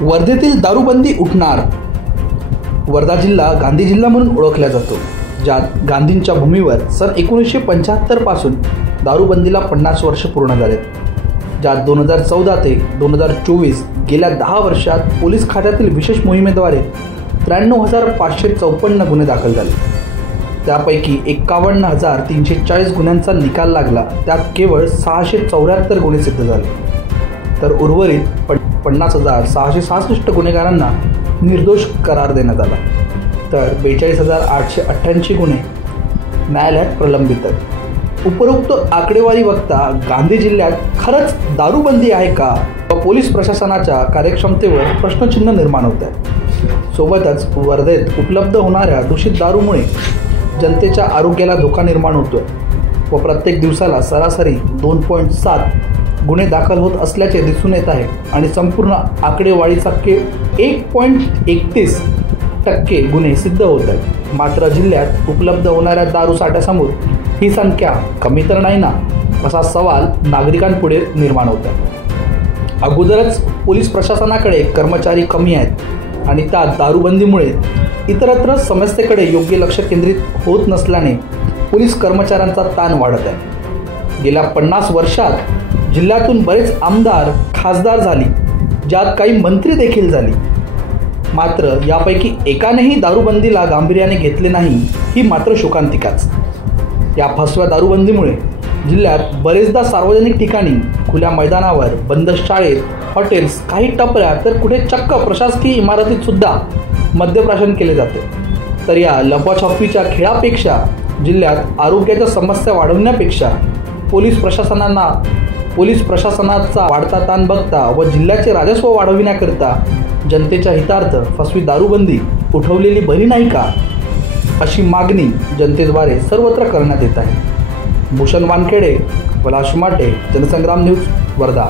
वर्धेतील दारूबंदी उठणार। वर्धा जिल्हा गांधी जिल्हा म्हणून ओळखला जातो, ज्यात गांधींच्या भूमीवर सन 1975 पासून दारूबंदीला 50 वर्ष पूर्ण झालेत, ज्यात 2014 ते 2024 गेल्या 10 वर्षात पोलीस खात्यातील विशेष मोहिमेद्वारे 93,554 गुन्हे दाखल झाले। त्यापैकी 51,340 गुन्ह्यांचा निकाल लागला, त्यात केवळ 674 गुन्हे सिद्ध झाले, तर उर्वरित 50,666 गुन्हेगारांना निर्दोष करार देण्यात आला, तर 42,888 गुन्हे न्यायालयात प्रलंबित आहेत। उपरोक्त आकडेवारी बघता गांधी जिल्ह्यात खरंच दारूबंदी आहे का, पोलीस प्रशासनाच्या कार्यक्षमतेवर प्रश्नचिन्ह निर्माण होत आहे। सोबतच वर्धेत उपलब्ध होणाऱ्या दूषित दारूमुळे जनतेच्या आरोग्याला धोका निर्माण होतोय व प्रत्येक दिवसाला सरासरी 2.7 गुन्हे दाखल होत असल्याचे दिसून येत आहे आणि संपूर्ण आकडेवारीचा 1.31% गुन्हे सिद्ध होत आहेत। मात्र जिल्ह्यात उपलब्ध होणाऱ्या दारू साठ्यासमोर ही संख्या कमी तर नाही ना, असा सवाल नागरिकांपुढे निर्माण होत आहे। अगोदरच पोलीस प्रशासनाकडे कर्मचारी कमी आहेत आणि त्या दारूबंदीमुळे इतरत्र समस्येकडे योग्य लक्ष केंद्रित होत नसल्याने पोलीस कर्मचाऱ्यांचा ताण वाढत आहे। गेल्या 50 वर्षात जिल्ह्यातून बरेच आमदार खासदार झाली, ज्यात काही मंत्री देखील झाली, मात्र यापैकी एकानेही दारूबंदीला गांभीर्याने घेतले नाही, ही मात्र शोकांतिकाच। या फसव्या दारूबंदीमुळे जिल्ह्यात बरेचदा सार्वजनिक ठिकाणी, खुल्या मैदानावर, बंद शाळेत, हॉटेल्स, काही टपऱ्या तर कुठे चक्क प्रशासकीय इमारतीत सुद्धा मद्यप्राशन केले जाते। तर या लंपाछपीच्या खेळापेक्षा जिल्ह्यात आरोग्याच्या समस्या वाढवण्यापेक्षा पोलीस प्रशासनाचा वाढता ताण बघता व जिल्ह्याचे राजस्व वाढविण्याकरिता जनतेच्या हितार्थ फसवी दारूबंदी उठवलेली बरी नाही का, अशी मागणी जनतेद्वारे सर्वत्र करण्यात येत आहे। भूषण वानखेडे, पलाश माटे, जनसंग्राम न्यूज, वर्धा।